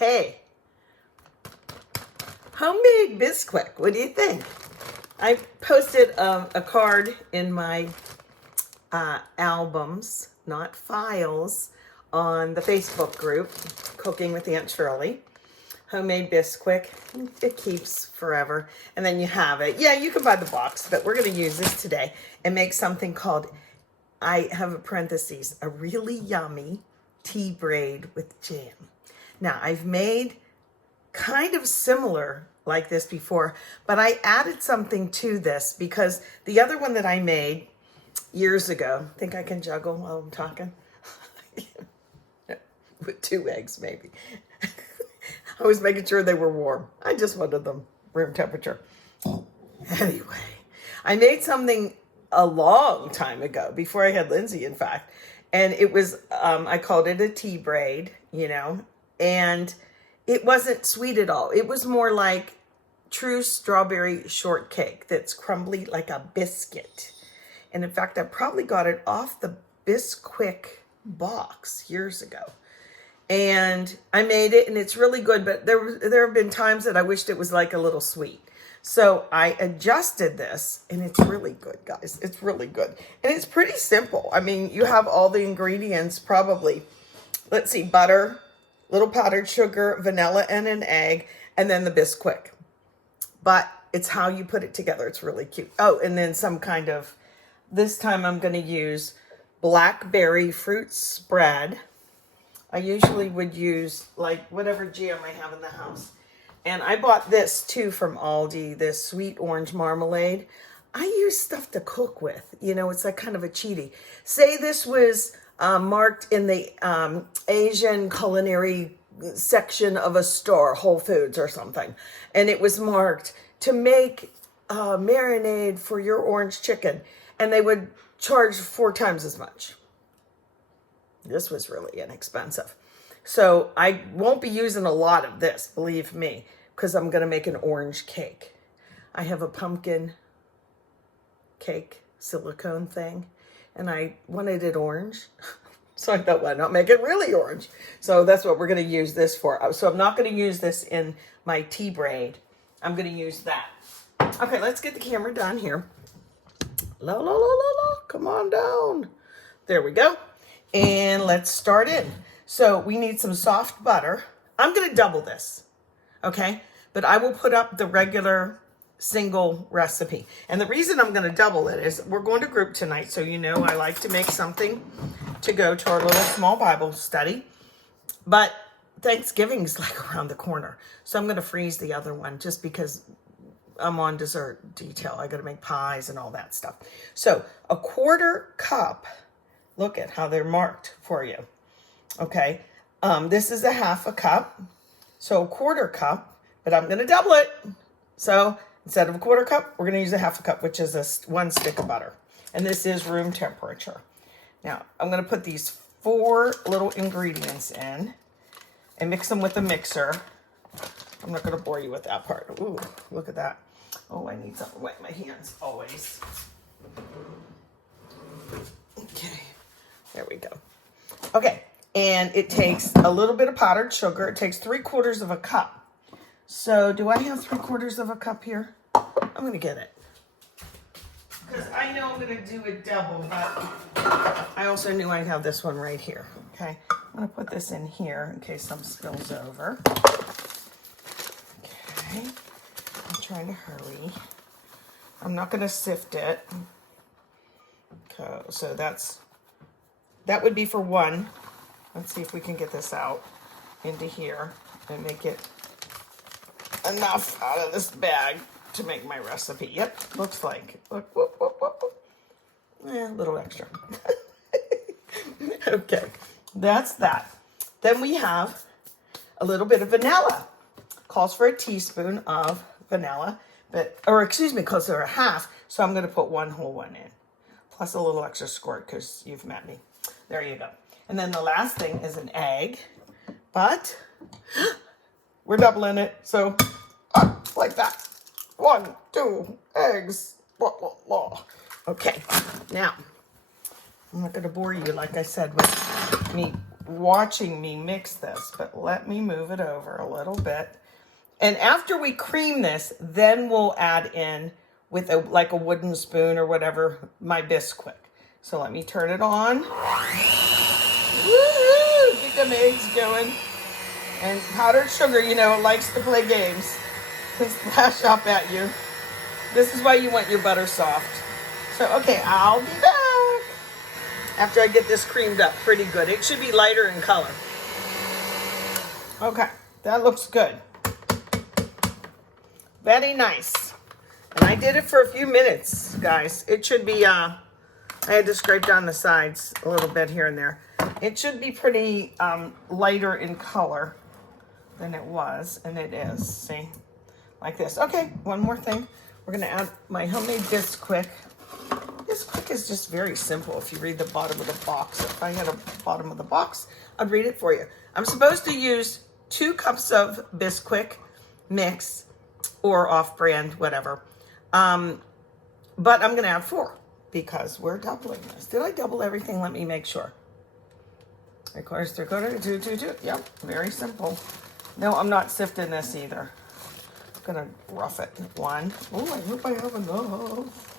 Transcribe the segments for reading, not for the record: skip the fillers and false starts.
Hey, homemade biscuit. What do you think? I posted a card in my albums, not files, on the Facebook group, Cooking with Aunt Shirley. Homemade biscuit. It keeps forever. And then you have it. Yeah, you can buy the box, but we're going to use this today and make something called, I have a parentheses, a really yummy tea braid with jam. Now, I've made kind of similar like this before, but I added something to this because the other one that I made years ago, think I can juggle while I'm talking? With 2 eggs, maybe. I was making sure they were warm. I just wanted them room temperature. Anyway, I made something a long time ago, before I had Lindsay, in fact. And it was, I called it a tea braid, you know, and it wasn't sweet at all. It was more like true strawberry shortcake that's crumbly like a biscuit. And in fact, I probably got it off the Bisquick box years ago. And I made it and it's really good, but there have been times that I wished it was like a little sweet. So I adjusted this and it's really good, guys. It's really good. And it's pretty simple. I mean, you have all the ingredients probably. Let's see, butter, little powdered sugar, vanilla, and an egg, and then the Bisquick. But it's how you put it together. It's really cute. Oh, and then some kind of, this time I'm going to use Blackberry fruit spread. I usually would use like whatever jam I have in the house. And I bought this too from Aldi, this sweet orange marmalade. I use stuff to cook with. You know, it's like kind of a cheaty. Say this was marked in the Asian culinary section of a store, Whole Foods or something. And it was marked to make marinade for your orange chicken. And they would charge 4 times as much. This was really inexpensive. So I won't be using a lot of this, believe me, because I'm going to make an orange cake. I have a pumpkin cake silicone thing, and I wanted it orange. So I thought, why not make it really orange? So that's what we're going to use this for. So I'm not going to use this in my tea braid. I'm going to use that. Okay, let's get the camera down here. La, la, la, la, la. Come on down. There we go. And let's start in. So we need some soft butter. I'm going to double this, okay? But I will put up the regular single recipe. And the reason I'm going to double it is we're going to group tonight. So you know I like to make something to go to our little small Bible study. But Thanksgiving's like around the corner. So I'm going to freeze the other one just because I'm on dessert detail. I got to make pies and all that stuff. So a 1/4 cup. Look at how they're marked for you. Okay. This is a 1/2 cup. So a 1/4 cup, but I'm going to double it. So instead of a 1/4 cup, we're going to use a 1/2 cup, which is 1 stick of butter. And this is room temperature. Now I'm going to put these 4 little ingredients in and mix them with a mixer. I'm not going to bore you with that part. Ooh, look at that. Oh, I need something to wet my hands always. Okay. There we go. Okay, and it takes a little bit of powdered sugar. It takes 3/4 cup. So do I have 3/4 cup here? I'm going to get it. Because I know I'm going to do it double, but I also knew I'd have this one right here. Okay, I'm going to put this in here in case some spills over. Okay, I'm trying to hurry. I'm not going to sift it. Okay, so that would be for 1. Let's see if we can get this out into here and make it enough out of this bag to make my recipe. Yep, looks like. Look, whoop, whoop, whoop. A little extra. Okay, that's that. Then we have a little bit of vanilla. Calls for a teaspoon of vanilla, calls for a 1/2. So I'm going to put 1 whole one in. Plus a little extra squirt because you've met me. There you go. And then the last thing is an egg. But we're doubling it. So like that. 1, 2 eggs. Blah, blah, blah. Okay. Now, I'm not going to bore you, like I said, with me watching me mix this, but let me move it over a little bit. And after we cream this, then we'll add in with like a wooden spoon or whatever, my biscuit. So let me turn it on. Woo-hoo! Get them eggs going. And powdered sugar, you know, it likes to play games. It's lash up at you. This is why you want your butter soft. So, okay, I'll be back after I get this creamed up pretty good. It should be lighter in color. Okay, that looks good. Very nice. And I did it for a few minutes, guys. It should be, I had to scrape down the sides a little bit here and there. It should be pretty lighter in color than it was, and it is, see? Like this. Okay, one more thing. We're gonna add my homemade biscuit. Biscuit is just very simple if you read the bottom of the box. If I had a bottom of the box, I'd read it for you. I'm supposed to use 2 cups of biscuit mix or off-brand, whatever. But I'm gonna add 4 because we're doubling this. Did I double everything? Let me make sure. 3/4, 3/4, 2, 2, 2. Yep, very simple. No, I'm not sifting this either. I'm gonna rough it. 1. Oh, I hope I have enough.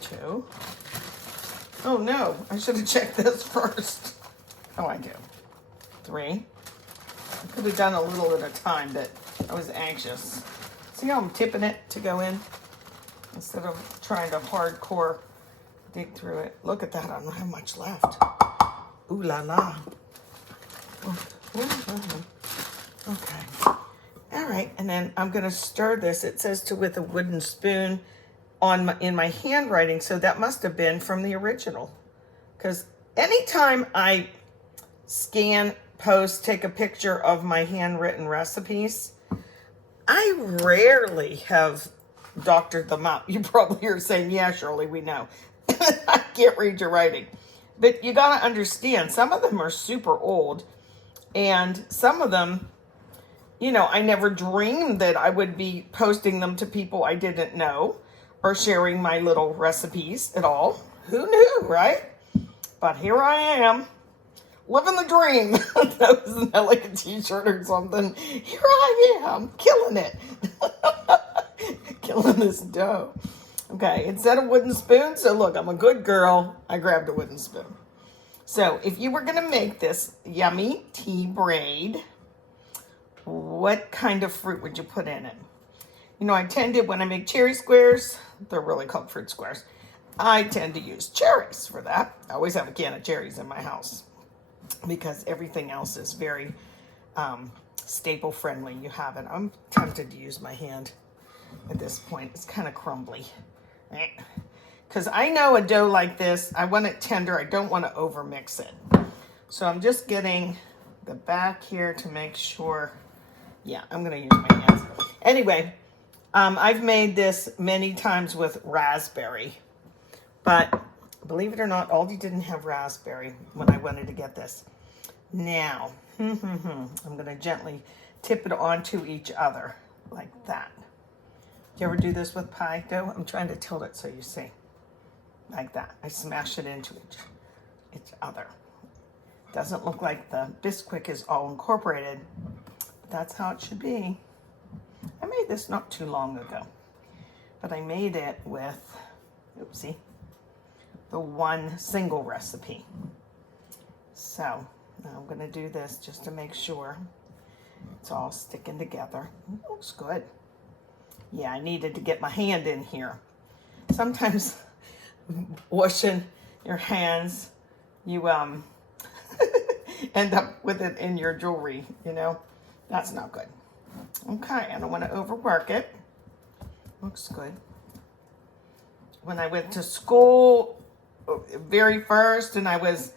2. Oh no, I should have checked this first. Oh, I do. 3. I could have done a little at a time, but I was anxious. See how I'm tipping it to go in? Instead of trying to hardcore dig through it. Look at that, I don't have much left. Ooh la la. Okay. All right, and then I'm gonna stir this. It says to with a wooden spoon in my handwriting, so that must have been from the original. Because anytime I scan, post, take a picture of my handwritten recipes, I rarely have doctored them up. You probably are saying, yeah, Shirley, we know. I can't read your writing. But you gotta understand, some of them are super old, and some of them, you know, I never dreamed that I would be posting them to people I didn't know or sharing my little recipes at all. Who knew, right? But here I am, living the dream. Isn't that like a t-shirt or something? Here I am, killing it. Killing this dough. Okay, instead of wooden spoon, so look, I'm a good girl. I grabbed a wooden spoon. So if you were gonna make this yummy tea braid, what kind of fruit would you put in it? You know, I tend to, when I make cherry squares, they're really called fruit squares, I tend to use cherries for that. I always have a can of cherries in my house because everything else is very staple friendly. You have it. I'm tempted to use my hand at this point. It's kind of crumbly. Because I know a dough like this, I want it tender. I don't want to over mix it. So I'm just getting the back here to make sure. Yeah, I'm going to use my hands. Anyway, I've made this many times with raspberry. But believe it or not, Aldi didn't have raspberry when I wanted to get this. Now, I'm going to gently tip it onto each other like that. Do you ever do this with pie dough? I'm trying to tilt it so you see. Like that. I smash it into each other. Doesn't look like the biscuit is all incorporated, but that's how it should be. I made this not too long ago, but I made it with, oopsie, the one single recipe. So now I'm going to do this just to make sure it's all sticking together. It looks good. Yeah, I needed to get my hand in here. Sometimes washing your hands, you end up with it in your jewelry, you know. That's not good. Okay, I don't want to overwork it. Looks good. When I went to school very first and I was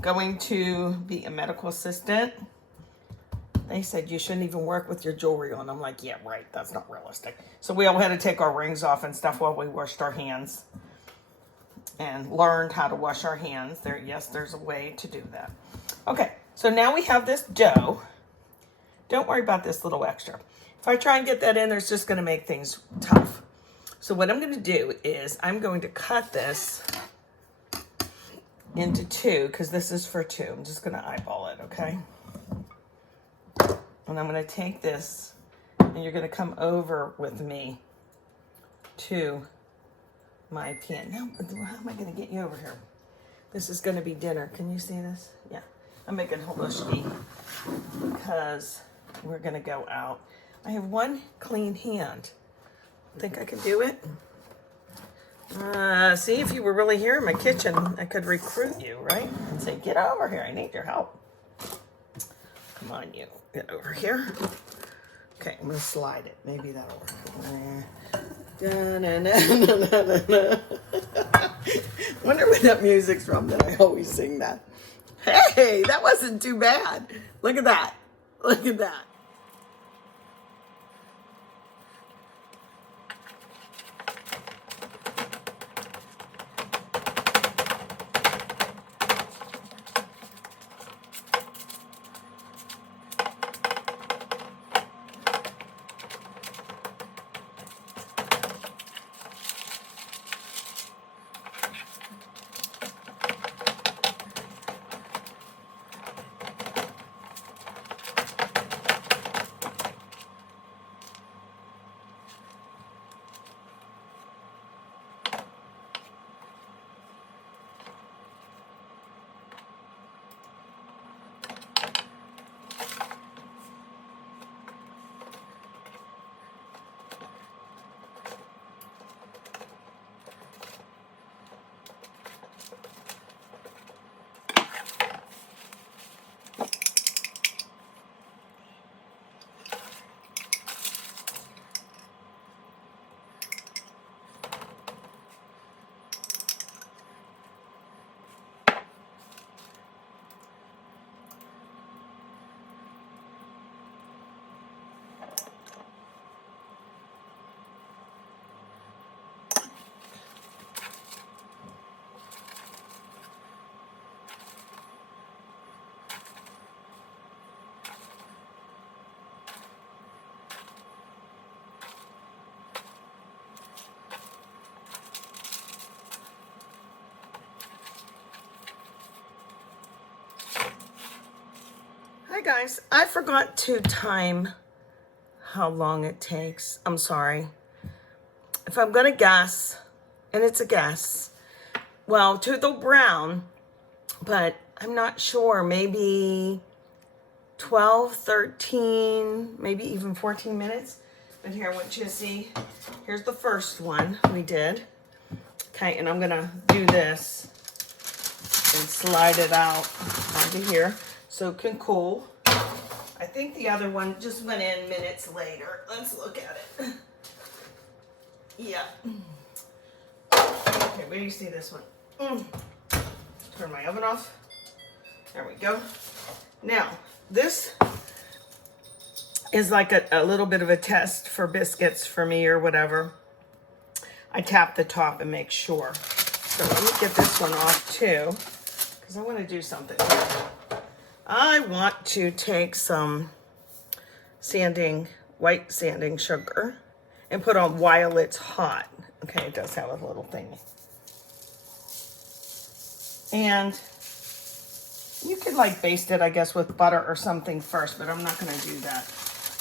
going to be a medical assistant, they said you shouldn't even work with your jewelry on. I'm like, yeah, right, that's not realistic. So we all had to take our rings off and stuff while we washed our hands and learned how to wash our hands. Yes, there's a way to do that. Okay, so now we have this dough. Don't worry about this little extra. If I try and get that in, it's just gonna make things tough. So what I'm gonna do is I'm going to cut this into two, because this is for two. I'm just gonna eyeball it, okay? And I'm gonna take this, and you're gonna come over with me to my pan. Now, how am I gonna get you over here? This is gonna be dinner. Can you see this? Yeah, I'm making halushki because we're gonna go out. I have one clean hand. Think I can do it? See, if you were really here in my kitchen, I could recruit you, right? And say, get over here, I need your help. Come on, you, get over here. Okay, I'm gonna slide it. Maybe that'll work. Wonder where that music's from that I always sing that. Hey, that wasn't too bad. Look at that. Look at that. Hi guys, I forgot to time how long it takes. I'm sorry. If I'm gonna guess, and it's a guess, well, to the brown, but I'm not sure, maybe 12, 13, maybe even 14 minutes. But here, I want you to see, here's the first one we did. Okay, and I'm gonna do this and slide it out onto here so it can cool. I think the other one just went in minutes later. Let's look at it. Yeah. Okay, where do you see this one? Turn my oven off. There we go. Now, this is like a little bit of a test for biscuits for me or whatever. I tap the top and make sure. So let me get this one off too, because I want to do something here. I want to take some white sanding sugar and put on while it's hot. Okay, it does have a little thing. And you could like baste it, I guess, with butter or something first, but I'm not gonna do that.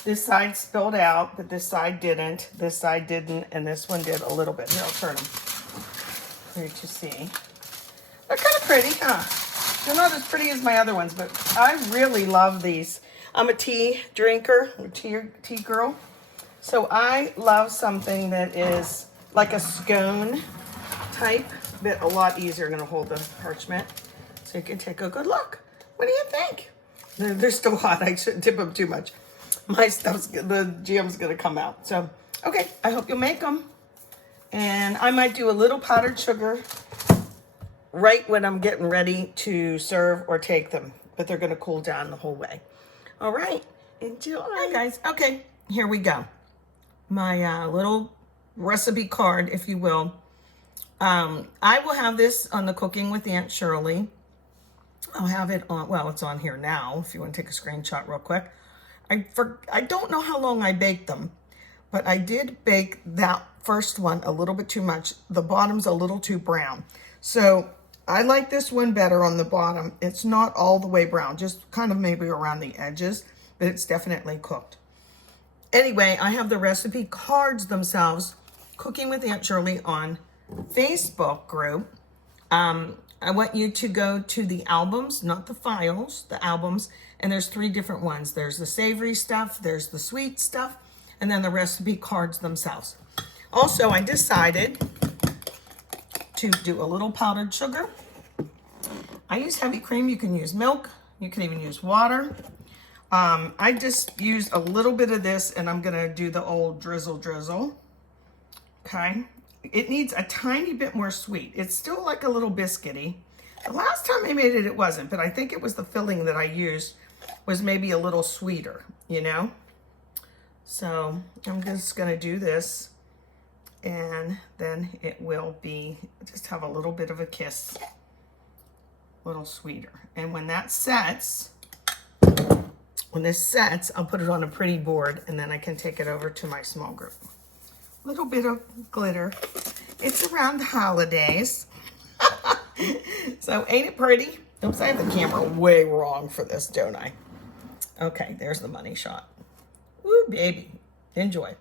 This side spilled out, but this side didn't. This side didn't, and this one did a little bit. Here, I'll turn them for you to see. They're kind of pretty, huh? They're not as pretty as my other ones, but I really love these. I'm a tea drinker, a tea girl. So I love something that is like a scone type, but a lot easier. I'm gonna hold the parchment so you can take a good look. What do you think? They're still hot. I shouldn't tip them too much. My stuff's, the jam's gonna come out. So, okay, I hope you'll make them. And I might do a little powdered sugar right when I'm getting ready to serve or take them, but they're gonna cool down the whole way. All right, enjoy. Hi guys, okay, here we go. My little recipe card, if you will. I will have this on the Cooking with Aunt Shirley. I'll have it on, well, it's on here now, if you want to take a screenshot real quick. I don't know how long I baked them, but I did bake that first one a little bit too much. The bottom's a little too brown. So I like this one better on the bottom. It's not all the way brown, just kind of maybe around the edges, but it's definitely cooked. Anyway, I have the recipe cards themselves, Cooking with Aunt Shirley on Facebook group. I want you to go to the albums, not the files, the albums, and there's 3 different ones. There's the savory stuff, there's the sweet stuff, and then the recipe cards themselves. Also, I decided to do a little powdered sugar. I use heavy cream. You can use milk. You can even use water. I just used a little bit of this, and I'm going to do the old drizzle. Okay. It needs a tiny bit more sweet. It's still like a little biscuity. The last time I made it, it wasn't, but I think it was the filling that I used was maybe a little sweeter, you know? So I'm just going to do this, and then it will be, just have a little bit of a kiss, a little sweeter. And when that sets, when this sets, I'll put it on a pretty board, and then I can take it over to my small group. Little bit of glitter. It's around the holidays. So ain't it pretty? Oops, I have the camera way wrong for this, don't I? Okay, there's the money shot. Woo, baby. Enjoy.